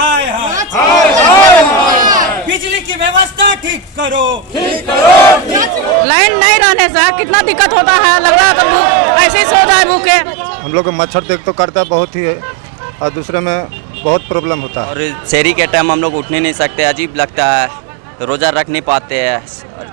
हाय हाय, बिजली की व्यवस्था ठीक करो, ठीक करो। लाइन नहीं रहने से कितना दिक्कत होता है, लग रहा है ऐसे ही सो जाए भूखे। हम लोग को मच्छर तो एक तो करता बहुत ही है और दूसरे में बहुत प्रॉब्लम होता है। और शहरी के टाइम हम लोग उठ नहीं सकते, अजीब लगता है, रोज़ा रख नहीं पाते हैं,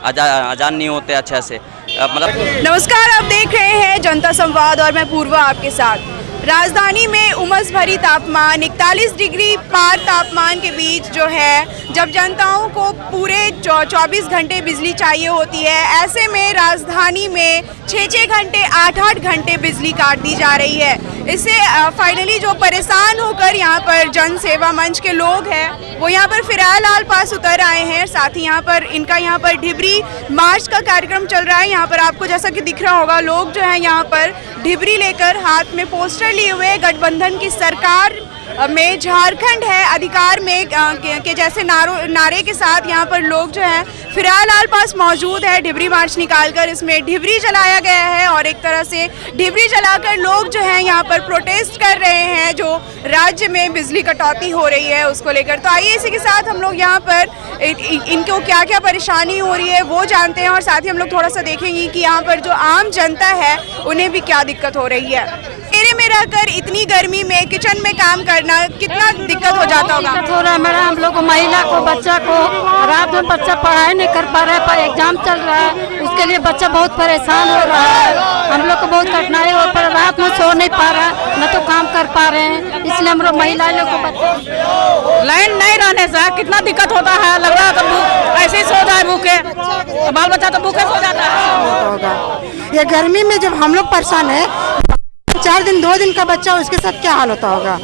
अजान नहीं होते अच्छे से, मतलब। नमस्कार, आप देख रहे हैं जनता संवाद और मैं पूर्वा आपके साथ। राजधानी में उमस भरी तापमान 41 डिग्री पार तापमान के बीच जो है, जब जनताओं को पूरे 24 घंटे बिजली चाहिए होती है, ऐसे में राजधानी में 6-6 घंटे 8-8 घंटे बिजली काट दी जा रही है। इससे फाइनली जो परेशान होकर यहाँ पर जन सेवा मंच के लोग हैं वो यहाँ पर फिलहाल पास उतर आए हैं। साथ ही यहाँ पर ढिबरी मार्च का कार्यक्रम चल रहा है। यहाँ पर आपको जैसा कि दिख रहा होगा, लोग जो है यहाँ पर ढिबरी लेकर हाथ में पोस्टर लिए हुए गठबंधन की सरकार में झारखंड है अधिकार में के जैसे नारे के साथ यहाँ पर लोग जो है फिलहाल पास मौजूद है। ढिबरी मार्च निकालकर इसमें ढिबरी जलाया गया है और एक तरह से ढिबरी जलाकर लोग जो है यहाँ पर प्रोटेस्ट कर रहे हैं जो राज्य में बिजली कटौती हो रही है उसको लेकर। तो आइए इसी के साथ हम लोग यहाँ पर इनको क्या क्या परेशानी हो रही है वो जानते हैं और साथ ही हम लोग थोड़ा सा देखेंगे कि यहाँ पर जो आम जनता है उन्हें भी क्या दिक्कत हो रही है। एरिया में रहकर इतनी गर्मी में किचन में काम करना कितना दिक्कत हो जाता होगा? दिक्कत हो रहा है मैडम, हम लोग को, महिला को, बच्चा को। रात में बच्चा पढ़ाई नहीं कर पा रहा है, पर एग्जाम चल रहा है, उसके लिए बच्चा बहुत परेशान हो रहा है। हम लोग को बहुत कठिनाई हो पर रात में सो नहीं पा रहा, न तो काम कर पा रहे हैं, इसलिए हम लोग महिला लोग को बच्चा लाइन नहीं रहने से कितना दिक्कत होता है, लग रहा है ऐसे ही सो जाए भूखे, बाल बच्चा तो भूखे सो जाता है। ये गर्मी में जब हम लोग परेशान है, 4 दिन 2 दिन का बच्चा उसके साथ क्या हाल होता होगा,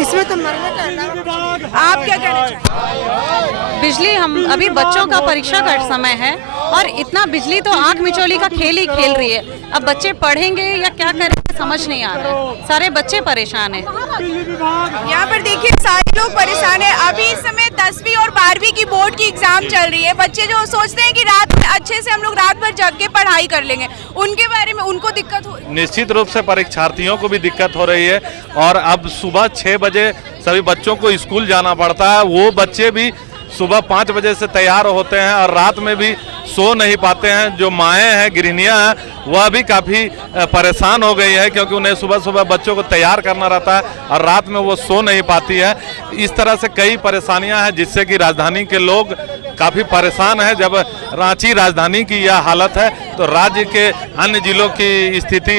इसमें तो मरने का। आप क्या कहना चाहेंगे? बिजली, हम अभी बच्चों का परीक्षा का समय है और इतना बिजली तो आंख मिचौली का खेल ही खेल रही है। अब बच्चे पढ़ेंगे या क्या करेंगे समझ नहीं आ रहा है, सारे बच्चे परेशान हैं। यहाँ पर देखिए सारे लोग परेशान हैं। अभी इस समय 10वीं और 12वीं की बोर्ड की एग्जाम चल रही है। बच्चे जो सोचते हैं कि रात में अच्छे से हम लोग रात भर जग के पढ़ाई कर लेंगे, उनके बारे में उनको दिक्कत हो। निश्चित रूप से परीक्षार्थियों को भी दिक्कत हो रही है और अब सुबह 6 बजे सभी बच्चों को स्कूल जाना पड़ता है। वो बच्चे भी सुबह 5 बजे से तैयार होते हैं और रात में भी सो नहीं पाते हैं। जो माएँ हैं, गृहिणियाँ हैं, वह भी काफ़ी परेशान हो गई है क्योंकि उन्हें सुबह सुबह बच्चों को तैयार करना रहता है और रात में वो सो नहीं पाती है। इस तरह से कई परेशानियां हैं जिससे कि राजधानी के लोग काफ़ी परेशान हैं। जब रांची राजधानी की यह हालत है तो राज्य के अन्य जिलों की स्थिति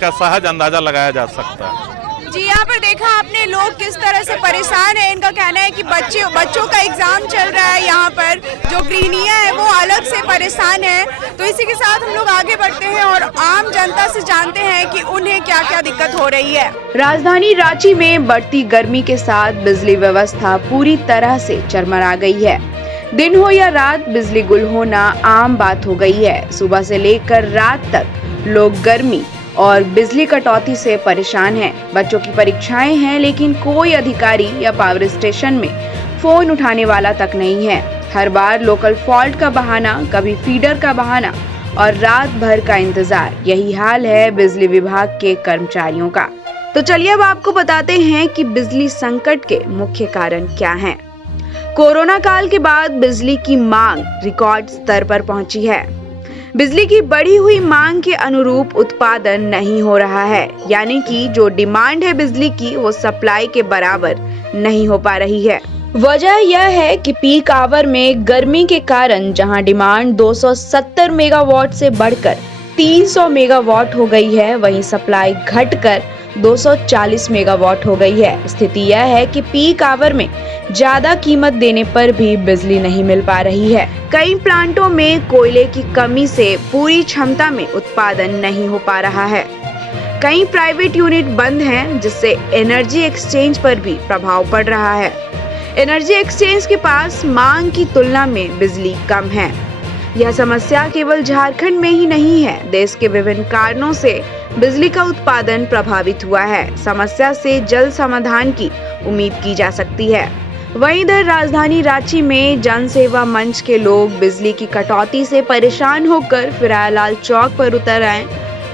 का सहज अंदाज़ा लगाया जा सकता है। जी, यहाँ पर देखा आपने लोग किस तरह से परेशान है। इनका कहना है कि बच्चों का एग्जाम चल रहा है, यहाँ पर जो गृहिणियाँ हैं वो अलग से परेशान है। तो इसी के साथ हम लोग आगे बढ़ते हैं और आम जनता से जानते हैं कि उन्हें क्या क्या दिक्कत हो रही है। राजधानी रांची में बढ़ती गर्मी के साथ बिजली व्यवस्था पूरी तरह से चरमरा गई है। दिन हो या रात बिजली गुल होना आम बात हो गई है। सुबह से लेकर रात तक लोग गर्मी और बिजली कटौती से परेशान हैं। बच्चों की परीक्षाएं हैं लेकिन कोई अधिकारी या पावर स्टेशन में फोन उठाने वाला तक नहीं है। हर बार लोकल फॉल्ट का बहाना, कभी फीडर का बहाना और रात भर का इंतजार, यही हाल है बिजली विभाग के कर्मचारियों का। तो चलिए अब आपको बताते हैं कि बिजली संकट के मुख्य कारण क्या हैं। कोरोना काल के बाद बिजली की मांग रिकॉर्ड स्तर पर पहुंची है। बिजली की बढ़ी हुई मांग के अनुरूप उत्पादन नहीं हो रहा है, यानी कि जो डिमांड है बिजली की वो सप्लाई के बराबर नहीं हो पा रही है। वजह यह है कि पीक आवर में गर्मी के कारण जहां डिमांड 270 मेगावाट से बढ़कर 300 मेगावाट हो गई है, वहीं सप्लाई घटकर 240 मेगावाट हो गई है। स्थिति यह है कि पीक आवर में ज्यादा कीमत देने पर भी बिजली नहीं मिल पा रही है। कई प्लांटों में कोयले की कमी से पूरी क्षमता में उत्पादन नहीं हो पा रहा है। कई प्राइवेट यूनिट बंद हैं, जिससे एनर्जी एक्सचेंज पर भी प्रभाव पड़ रहा है। एनर्जी एक्सचेंज के पास मांग की तुलना में बिजली कम है। यह समस्या केवल झारखंड में ही नहीं है, देश के विभिन्न कारणों से बिजली का उत्पादन प्रभावित हुआ है। समस्या से जल्द समाधान की उम्मीद की जा सकती है। वहीं इधर राजधानी रांची में जन सेवा मंच के लोग बिजली की कटौती से परेशान होकर फिरालाल चौक पर उतर आए।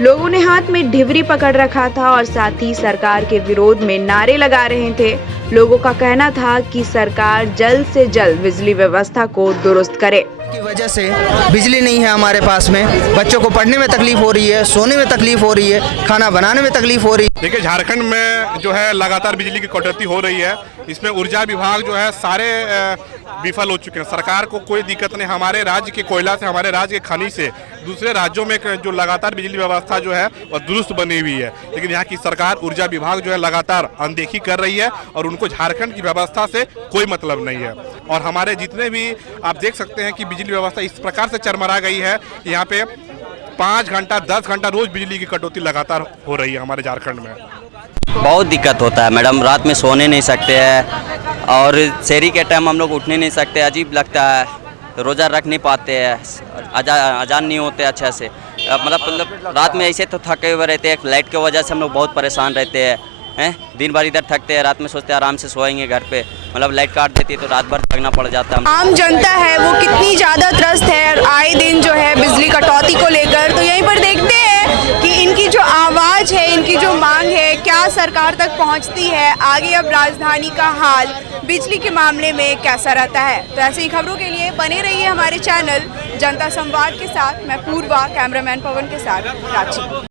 लोगों ने हाथ में ढिवरी पकड़ रखा था और साथ ही सरकार के विरोध में नारे लगा रहे थे। लोगों का कहना था कि सरकार जल्द से जल्द बिजली व्यवस्था को दुरुस्त करे। की वजह से बिजली नहीं है हमारे पास में, बच्चों को पढ़ने में तकलीफ हो रही है, सोने में तकलीफ हो रही है, खाना बनाने में तकलीफ हो रही है। देखिए, झारखंड में जो है लगातार बिजली की कटौती हो रही है। इसमें ऊर्जा विभाग जो है सारे विफल हो चुके हैं। सरकार को कोई दिक्कत नहीं, हमारे राज्य के कोयला से, हमारे राज्य के खनिज से दूसरे राज्यों में जो लगातार बिजली व्यवस्था जो है वह दुरुस्त बनी हुई है, लेकिन यहाँ की सरकार ऊर्जा विभाग जो है लगातार अनदेखी कर रही है और उनको झारखंड की व्यवस्था से कोई मतलब नहीं है। और हमारे जितने भी आप देख सकते हैं कि बिजली व्यवस्था इस प्रकार से चरमरा गई है कि यहाँ पे 5 घंटा 10 घंटा रोज बिजली की कटौती लगातार हो रही है हमारे झारखंड में। बहुत दिक्कत होता है मैडम, रात में सोने नहीं सकते हैं और शहरी के टाइम हम लोग उठने नहीं सकते, अजीब लगता है, रोज़ा रख नहीं पाते हैं, अजान नहीं होते अच्छे से, मतलब रात में ऐसे तो थके हुए रहते हैं। लाइट की वजह से हम लोग बहुत परेशान रहते हैं। दिन भर इधर थकते हैं, रात में सोचते हैं आराम से सोएंगे घर पे, मतलब लाइट काट देती है तो रात भर थकना पड़ जाता है। आम जनता है वो कितनी ज़्यादा त्रस्त है आए दिन जो है बिजली कटौती को लेकर। तो यहीं पर देखते हैं कि इनकी जो आवाज़ है, इनकी जो मांग है, क्या सरकार तक पहुंचती है। आगे अब राजधानी का हाल बिजली के मामले में कैसा रहता है। तो ऐसी खबरों के लिए बने रहिए हमारे चैनल जनता संवाद के साथ। मैं पूर्वा, कैमरामैन पवन के साथ रांची।